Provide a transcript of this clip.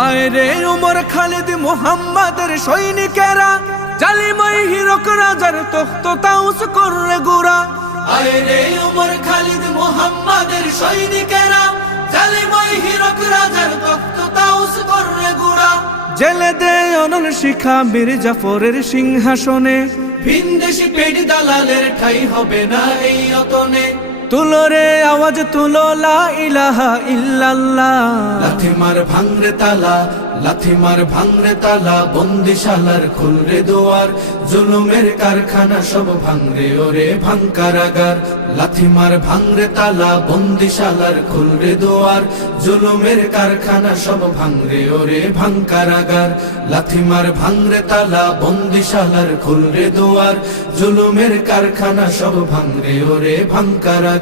আয় রে উমর খালিদ মুহাম্মাদের সৈনিকেরা, জালিমাই হিরক রাজার তখ্ত তাউস করে গুরা। আয় রে উমর খালিদ মুহাম্মাদের সৈনিকেরা, জালিমাই হিরক রাজার তখ্ত তাউস করে গুরা। জেলে দে অনল শিখা মীর জাফরের সিংহাসনে, ভিনদেশি পেট দালালের ঠাই হবে না এই অতনে। তুলো রে আওয়াজ তুলো লা ইলাহা ইল্লাল্লাহ। লাথি মার ভাঙরে তালা, লাথি মার ভাঙরে তালা, বন্দিশালার খুলরে দুয়ার, জুলুমের কারখানা সব ভাঙরে ওরে ভাঙ কারাগার। লাথি মার ভাঙরে তালা, বন্দিশালার খুলরে দুয়ার, জুলুমের কারখানা সব ভাঙরে ওরে ভাঙ কারাগার। লাথি মার ভাঙরে তালা, বন্দিশালার খুলরে দুয়ার, জুলুমের কারখানা সব ভাঙরে ওরে ভাঙ কারাগার।